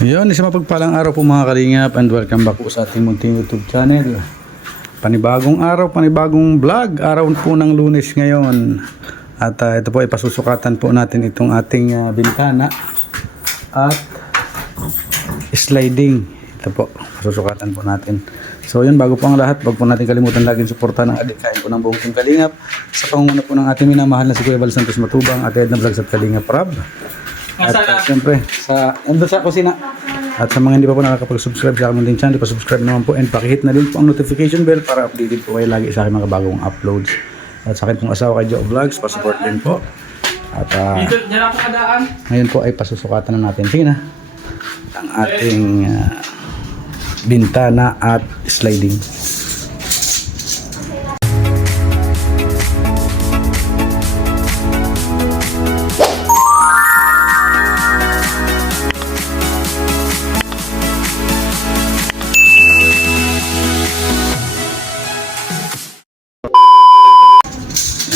Yun, isang mapagpalang araw po mga kalingap and welcome back po sa ating munting YouTube channel. Panibagong araw, panibagong vlog. Araw po ng Lunes ngayon. At ito po ay pasusukatan po natin itong ating bintana at sliding. Ito po, pasusukatan po natin. So yun, bago po ang lahat, wag po natin kalimutan laging suporta ng adikain po ng buong team Kalingap. Sa pangunguna po ng ating minamahal na si Kuya Val Santos Matubang at Edna Vlogs at Kalingap Rab. At siyempre, ando sa kusina. At sa mga hindi pa po nakakapag-subscribe sa aking channel, pa-subscribe naman po and pakihit na din po ang notification bell para updated po kayo lagi sa aking mga bagong uploads. At sa akin pong asawa kay Joe Vlogs, pa-support din po. At ngayon po ay pasusukatan na natin. Sige na. Ang ating bintana at sliding.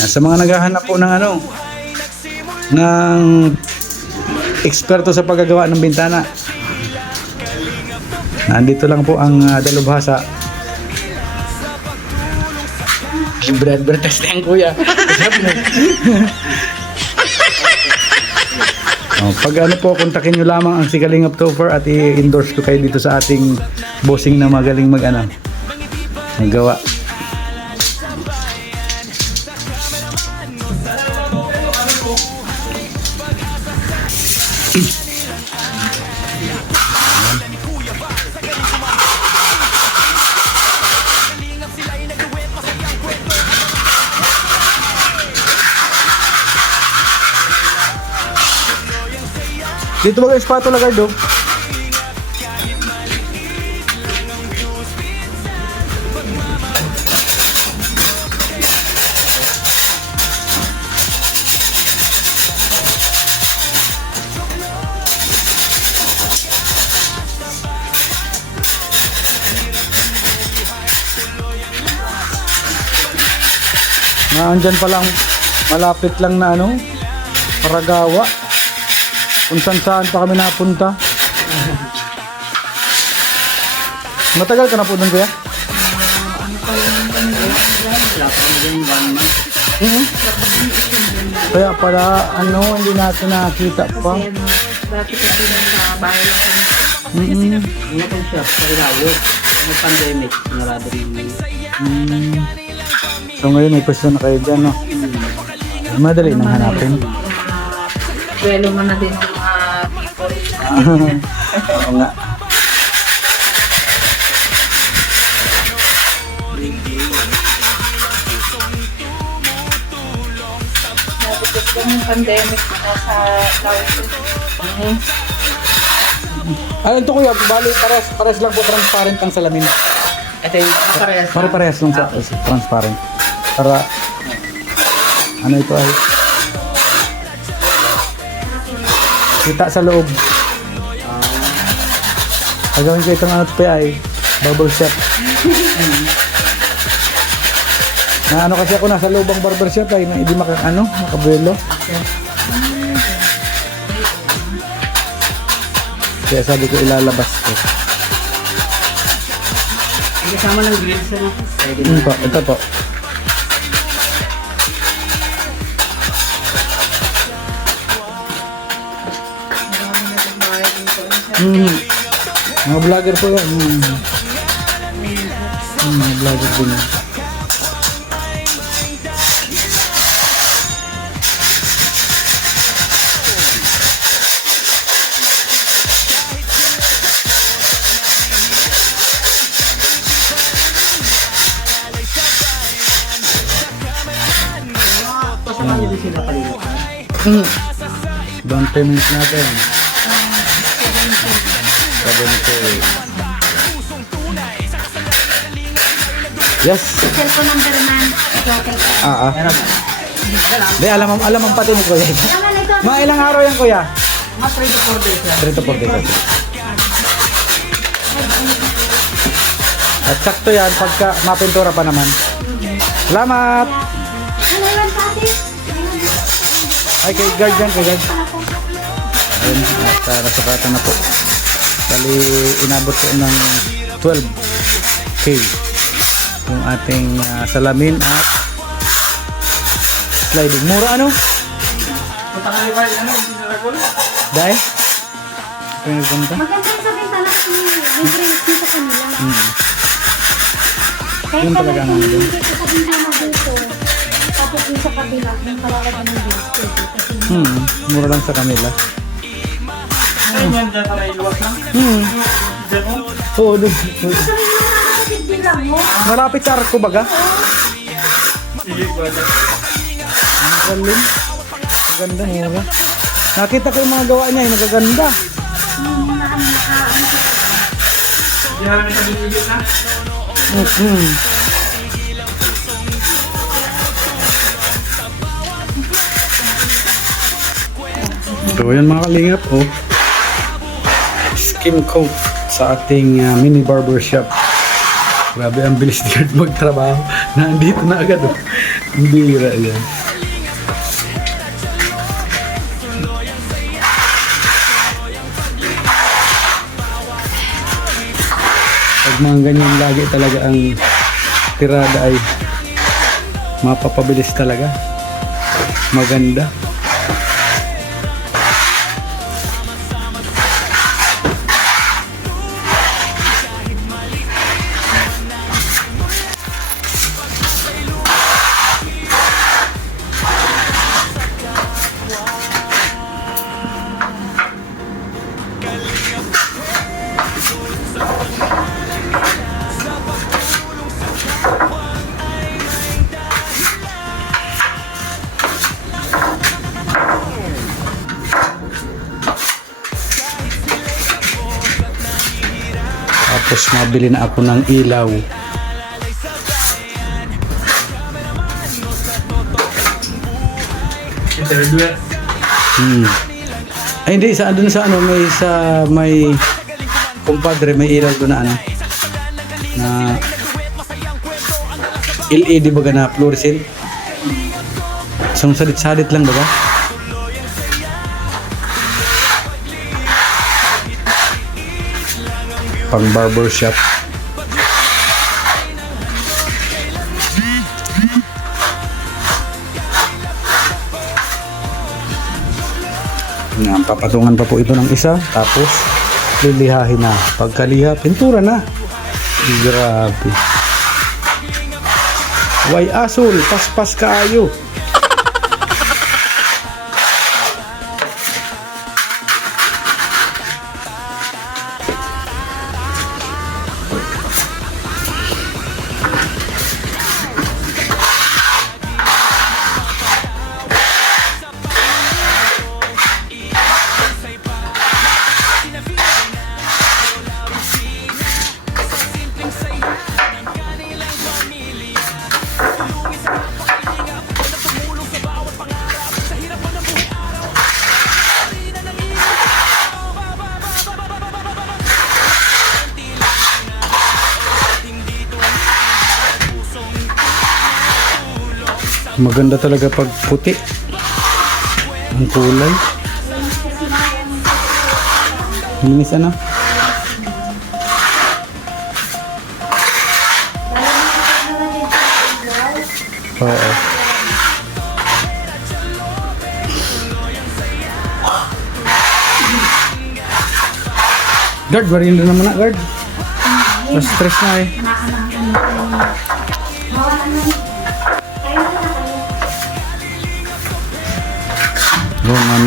Sa mga naghahanap po ng ng eksperto sa paggagawa ng bintana, nandito lang po ang dalubhasa. Libre advertise na yan, kuya. Pag po, kontakin nyo lamang ang si Kalingap Topher at i-endorse ko kayo dito sa ating bossing na magaling maggawa. Dito ba yung spatula guard oh? Andyan pa lang, malapit lang na Paragawa. Kung saan pa kami napunta. Matagal ka na po doon, kuya? Kaya pala, hindi natin nakita pa. Dati kasi sa bahay lang kami. Ngayon siya, sa ilayo. May pandemic, narado rin. So ngayon may pwesto na kayo dyan, no? Madali nang hanapin. Pwelo mo na din ang mga people. Oo nga. Because yung pandemic na sa Laos. Ito kuya, bali pares lang po transparent ang salamin. Ito yung Parehas lang sa transparent. Para ito ay kita sa loob. Pagawin ko itong ay bubble shop. Na kasi ako nasa loob ang barber shop ay hindi makabuelo. Kaya sabi ko ilalabas ko. kasama ng grills na. Ito po. Mga vlogger po yan. Mga vlogger din yan. Down payment natin 70. Yes. Cellphone number man. Di, alam ang pati mo kuya. Mga ilang araw yan kuya? Mga 3 to 4 days lang. 3 to 4 days. At sakto yan pagka mapintura pa naman. Salamat! Ano yun, Pati? Ay, kay guard yan, kay guard. Ayun, at nasukatan na po. Bali, inabot ko ng 12K yung ating salamin at sliding. Mura ano? Dahil? Ito yung nagpunta? Maganda yung sa bintana kasi libre yung sa kanila. Kahit Yun pala talaga ang kung ano. hindi ko sa bintana dito, tapos yung sa kabila, yung kalawag ng dito. Kasi Mura lang sa kanila. Oo, doon. sabi mo na nakatid din lang mo. Malapit sa arko baga? Ang galing. Maganda, mura. Nakita ko yung mga gawa niya, yung magaganda. So yan mga kalingap, oh. Skin coat sa ating mini barber shop. Grabe, ang bilis ni Kurt magtrabaho. Nandito na agad, oh. Ang bira yan. Pag mga ganyan lagi talaga ang tirada ay mapapabilis talaga. Maganda. Tapos mabili na ako ng ilaw. Ay hindi, sa doon sa ano, may kumpadre, may ilaw doon na ano, na LED baga na fluorescent. Isang salit-salit lang baga. Pang barber shop. Papatungan pa po ito ng isa, tapos lilihahin na. Pagkaliha, pintura na. Grabe. Way asul, paspas kayo. Maganda talaga pag puti ang kulay. Linis ano? Oo. Guard, barin na naman na guard. Stress na eh.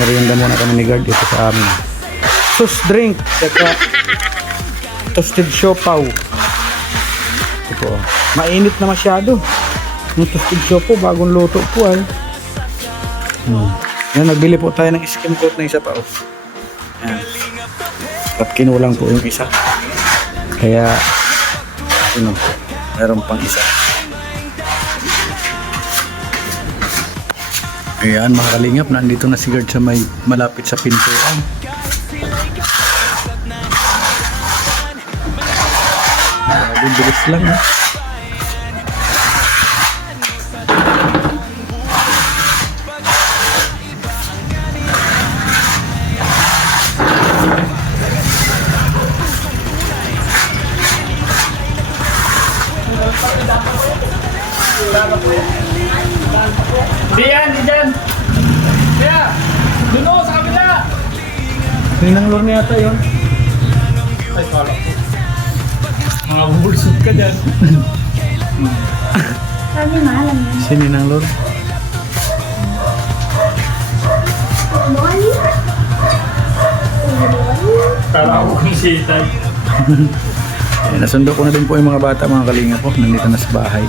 Merienda muna kami ni guard dito sa amin. Sus drink, saka toasted siopaw. Ito, mainit na masyado. Yung toasted siopaw, bagong luto po ay. Yan, nagbili po tayo ng skim coat na isa pa. Oh. Yan. At kinulang po yung isa. Kaya, meron pang isa. Ayan mga kalingap, nandito na si guard sa may malapit sa pintuan. Bilis lang eh. yan. Kaya, doon ako sa kabila. Ninang lor na yata yun. Ay, kala ko. Mga bulsot ka dyan. Sabi nga, alam mo. Si Ninang lor. Kala ko kung sitay. Nasundo ko na din po yung mga bata, mga kalinga po. Nandito na sa bahay.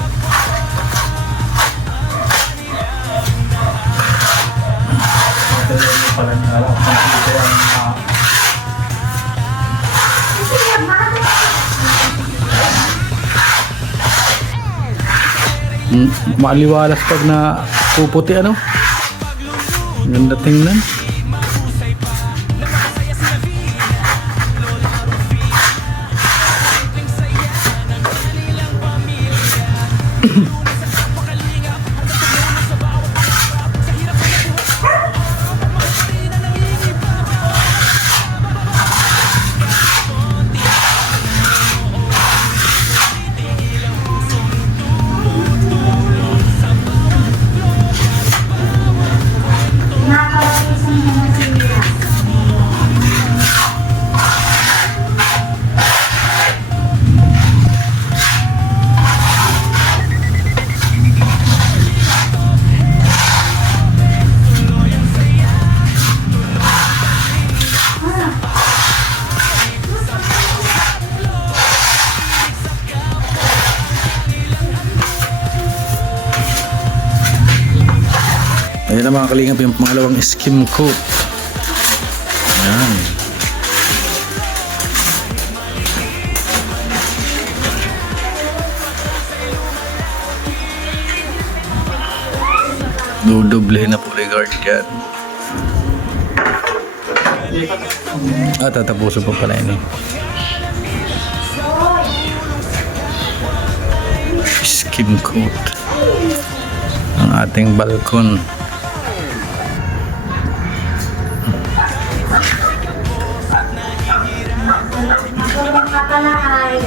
Pala niya alam kung sitay ang Maaliwalas pag na puputi ano. Ganda tingnan. Nakakalisan mo na sila. Ayan na mga kalingap yung pangalawang skim coat. Ayan. Dudublehin na po regard yan. Tatapusin pa pala yun eh. Skim coat ang ating balkon. Magawang ka pala ay.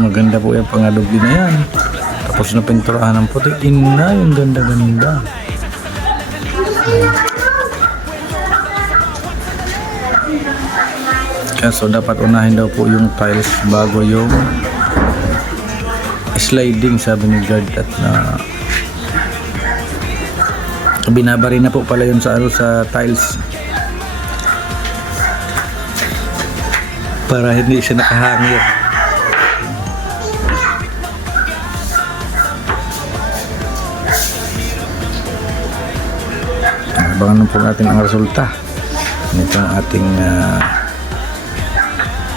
Maganda po yung pangadobli na yan. Tapos na pinturahan ng puti. Ina, yung ganda-ganda. Kaso dapat unahin daw po yung tiles bago yung sliding, sabi ni guard. At na binabari na po pala yun sa, sa tiles para hindi siya nakahangir. Abangan po natin ang resulta nitong ating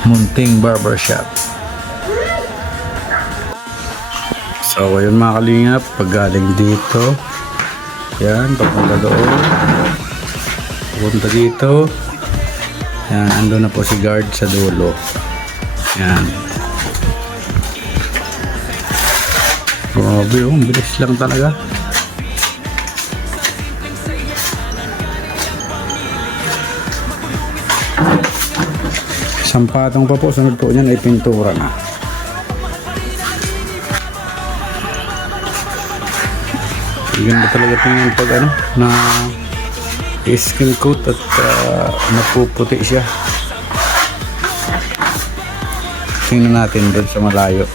munting barbershop. So ayun mga kalingap, pag galing dito, yan, papunta doon, papunta dito, yan, ando na po si guard sa dulo. Yan. Grabe, oh, bilis lang talaga. Sampatong pa po, sunod po niyan ay pintura na. Ganda talaga tingnan pag ano, na skin coat at napuputi siya. Tingnan natin doon sa malayo.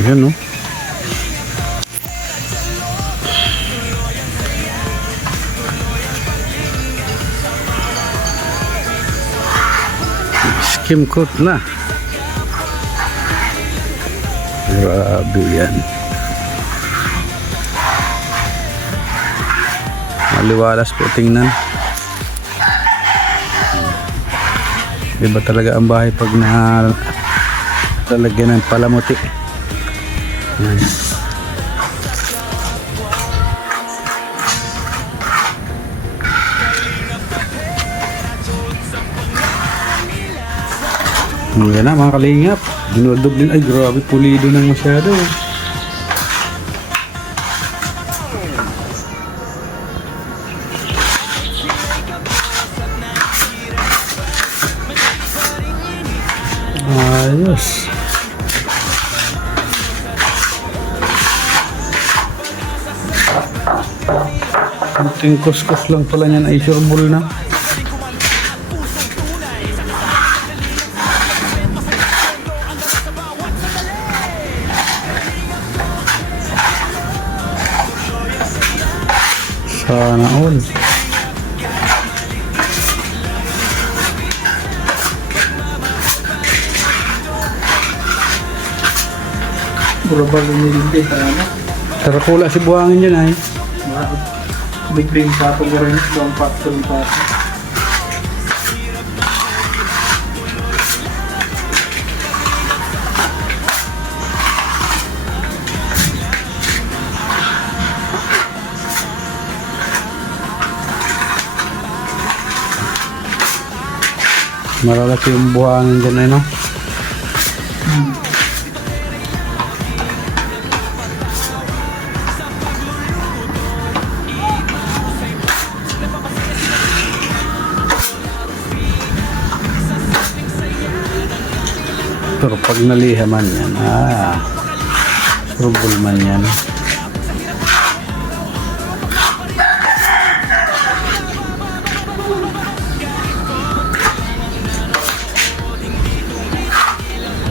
Ayan, no? Skim coat na. Grabe yan. Maliwalas po tingnan. Iba talaga ang bahay pag nalalagyan ng palamuti. Yan. Yan na mga kalingap, dinudoblin. Ay grabe, pulido nang masyado. Ayos. Kunting kuskus lang pala niyan ay sureball na. Sana all. Burabal ni Lindy. Ano? Tarakula si buhangin dyan ay. Big pa ito rin. Doon pa ito. Malalaki yung buhangin dyan ay no. Pero pag naliha man yan, rubol man yan.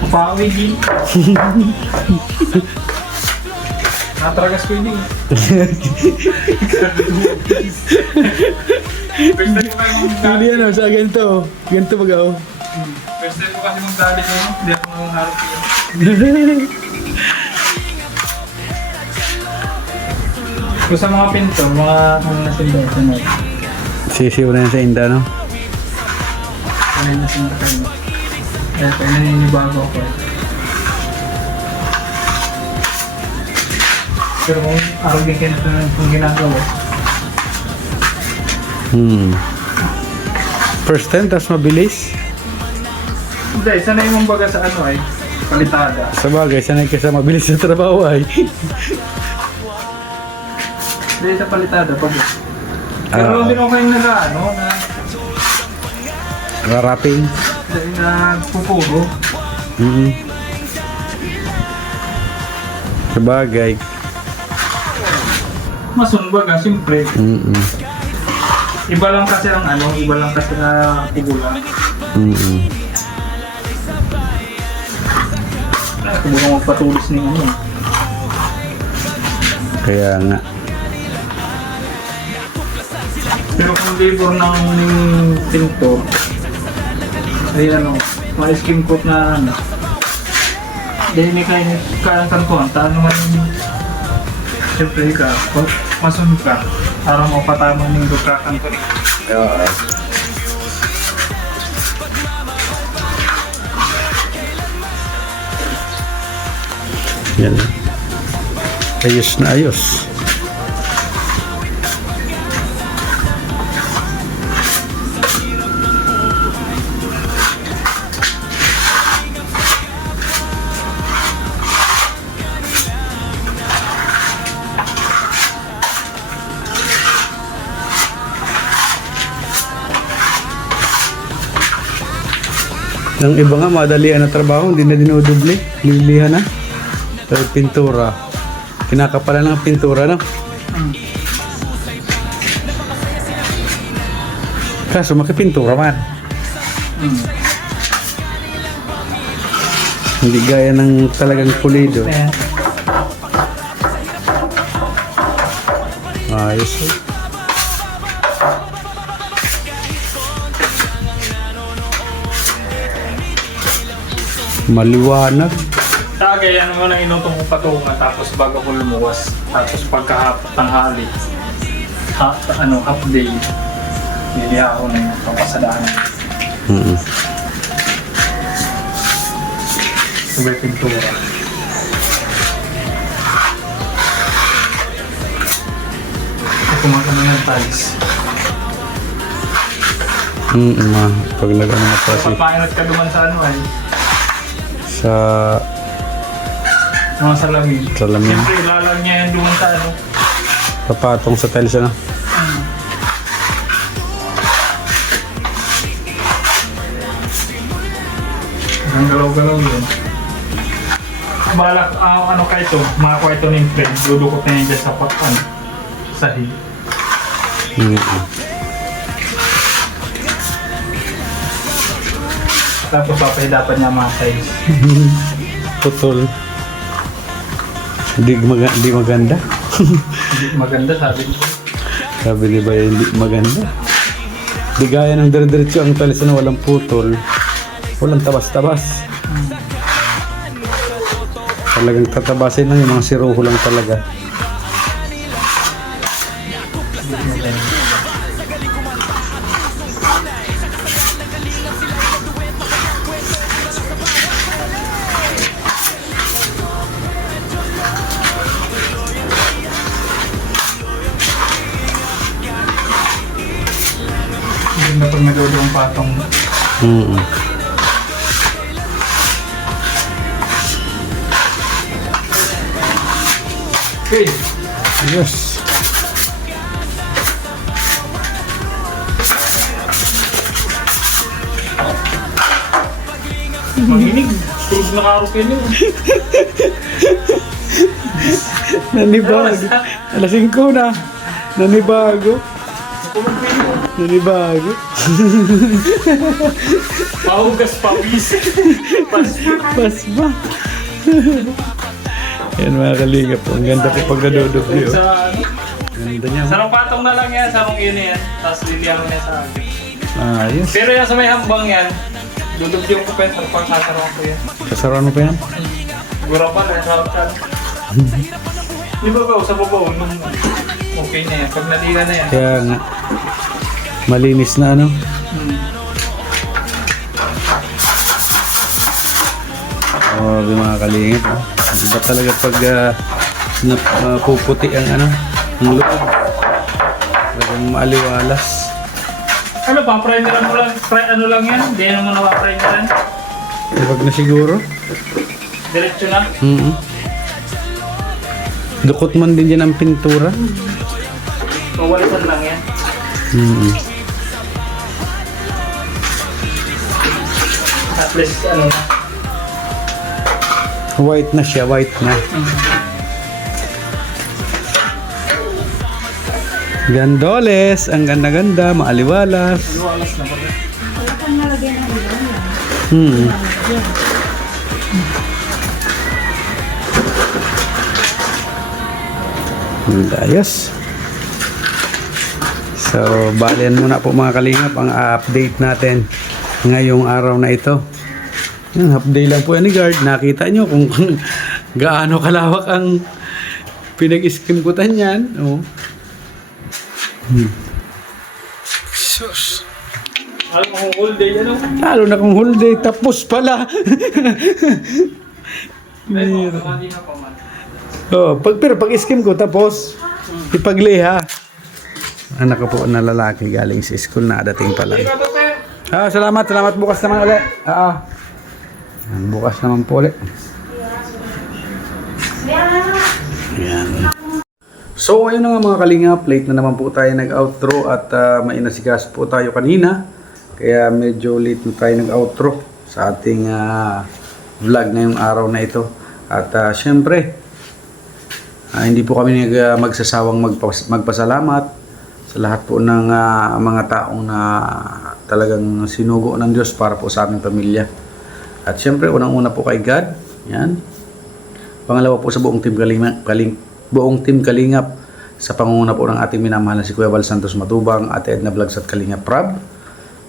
Pawi din. Natragas ko yun. First time ko kayo Hindi magdali. ano, sa ganito. Ganito baga oh. First time ko kasi magdali ko. Hindi ako nangarap yun. So sa mga pinto, mga nasinda ito na. Sisiw na yan sa inda no. Ano yung nasinda kayo? Kaya tayo naninibago ako. Pero kung araw din kayo na itong ginagawa. First time, tapos mabilis. Hindi, sanay mong baga sa ano ay palitada. Sa bagay, sanay ka sa mabilis sa trabaho ay. Hindi sa palitada pag. Pero din ako kayong nag-ano na Wrapping. nagpupuro. Sa bagay. Masunbaga, siyempre. Iba lang kasi ang ano, iba lang kasi na tigulang. Kung mo magpatulis ng ano. Kaya nga. Pero kung labor ng pinto, ay ano, mga skim coat na ano. Dahil may kayang kantuan, taan naman yung siyempre ka, masun ka, para mo patama ng kanto rin. Yan. Ayos na ayos. Ang iba nga, madalian na trabaho, hindi na dinudubli, lilihan na. Pero pintura, kinakapalan ng pintura, no? Kaso makipintura man. Hindi gaya ng talagang pulido. Ayos. Maliwanag. Tagay, ano mo na inutong ko patungan tapos bago ko lumuwas. Tapos pagkatanghali, half day, niliha ako na yung papasadahan. Sabay pintura. Kumakama ng tiles. Pag nag-ano na pa si Papainat ka duman sa ano ay, sa mga salamin. Salamin. Siyempre, ilalang niya yan duman sa ano. papatong sa tiles, ano? Ang galaw-galaw yun. Balak, ano ka ito, makakuha ito ng friend, dudukot na yun dyan sa patan. Sahig. Tapos papay dapat niya matay. Putol. Hindi maganda. Hindi maganda sabi ko. Sabi ni ba hindi maganda? Di gaya ng dire-diretso ang talis na walang putol. Walang tabas-tabas. Talagang tatabasin lang yung mga siruho lang talaga. Hindi na pag nagawin yung patong. Okay. Yes. Maginig. Tulog na karukin yun. Nanibago. Alas 5 na. Nanibago. Nanibago. Pahugas pawis. Pas ba? Yan mga kalingap. Ang ganda ko pag nadudog niyo. Sa ano? Ganda niya. Sarong patong na lang yan, sarong yun yan. Tapos lilihan mo na sa akin. Ayos. Pero yan sa may hambang yan, dudog yung kupet, sarong pagkasarong ko yan. Kasaran mo pa yan? Gura pa na, sarong ka. Di ba ba, sa babaw, okay na yan. Pag nalihan na yan. Kaya nga. Malinis na ano. Oh, mga kalingap. Iba talaga pag puputi ang ano, ang loob. Talagang maaliwalas. Ano pa, primeran mo lang, ano lang yan? Hindi naman nawa-primeran. Huwag na siguro. Diretso na. Dukot man din dyan ang pintura. Mawalisan lang yan. At least, ano na. White na siya, white na. Gandoles, ang ganda-ganda, maaliwalas. Iwalas na ba? Ang nalagyan ng ilan yan. Ayos. So, balian muna po mga kalingap ang update natin ngayong araw na ito. Yan, half day lang po yan ni guard. Nakita nyo kung gaano kalawak ang pinag-iskimputan yan. Oh. Sus. Alam mo kung all day, ano? Lalo na kung whole day, tapos pala. Ay, mga na pa man. Oh, pero pag-iskim ko, tapos ipagliha. Anak ko po na lalaki galing sa school na dating pa lang. Salamat bukas naman ulit. Bukas naman po ulit. Ayan. So ayun na nga mga kalingap, late na naman po tayo nag-outro at may inasikas po tayo kanina. Kaya medyo late na tayo nag-outro sa ating vlog ngayong araw na ito. At syempre, hindi po kami magsasawang magpasalamat sa lahat po ng mga taong na talagang sinugo ng Diyos para po sa aming pamilya. At syempre, unang-una po kay God. Yan. Pangalawa po sa buong Team Kalingap sa pangunguna po ng ating minamahal na si Kuya Val Santos Matubang, Ate Edna Vlogs at Kalingap Rab.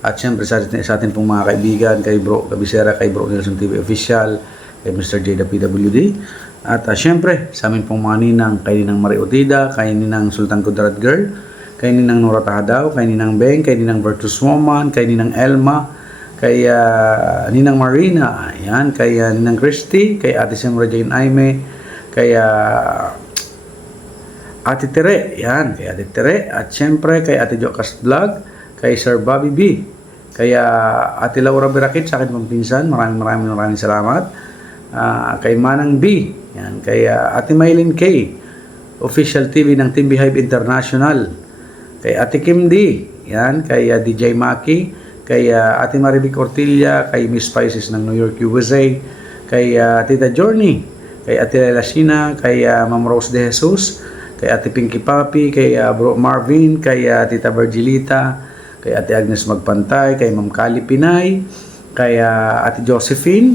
At syempre sa atin pong mga kaibigan, kay Bro Kabisera, kay Bro Nelson TV Official, kay Mr. J. PWD. At syempre, sa amin pong mga ninang, kay Ninang Marie Otida, kay Ninang Sultan Kudarat Girl, kay Ninang Nora Tahadaw, kay Ninang Beng, kay Ninang Virtus Woman, kay Ninang Elma, kay Ninang Marina, ayan, kay Ninang Christy, kay Ate Simra Jane Aime, kay Ate Tere, ayan, kay Ate Tere, at syempre kay Ate Jokas Vlog, kay Sir Bobby B, kay Ate Laura Berakit, sa akin pang pinsan, maraming salamat, kay Manang B, ayan, kay Ate Maylin K, Official TV ng Team Beehive International, kay Ate Kim D, yan, kay DJ Maki, kay Ate Marivic Ortilla, kay Miss Spices ng New York, USA, kay Tita Journey, kay Ate Lela Shina, kay Ma'am Rose De Jesus, kay Ate Pinky Papi, kay Bro Marvin, kay Tita Virgilita, kay Ate Agnes Magpantay, kay Ma'am Kali Pinay, kay Ate Josephine,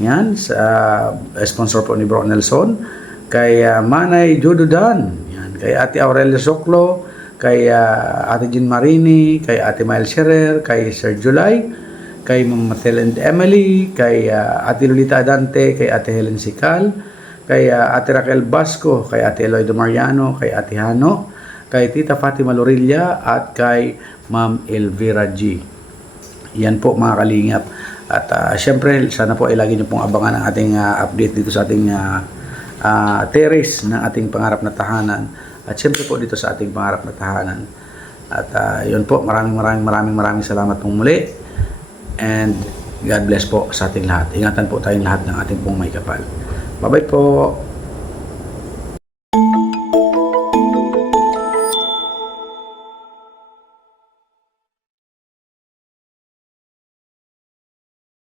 yan, sa sponsor po ni Bro Nelson, kay Manay Jododan, yan, kay Ate Aurelia Soklo, kay Ate Jean Marini, kay Ate Miles Scherer, kay Sir July, kay Ma'am Mathilde and Emily, kay Ate Lolita Adante, kay Ate Helen Sical, kay Ate Raquel Basco, kay Ate Eloido Mariano, kay Ate Hano, kay Tita Fatima Lorilla, at kay Ma'am Elvira G. Yan po mga kalingap. At syempre, sana po ay lagi niyo pong abangan ang ating update dito sa ating terrace ng ating pangarap na tahanan. At syempre po dito sa ating pangarap na tahanan. At yun po, maraming salamat pong muli. And God bless po sa ating lahat. Ingatan po tayong lahat ng ating pong may kapal. Bye-bye po.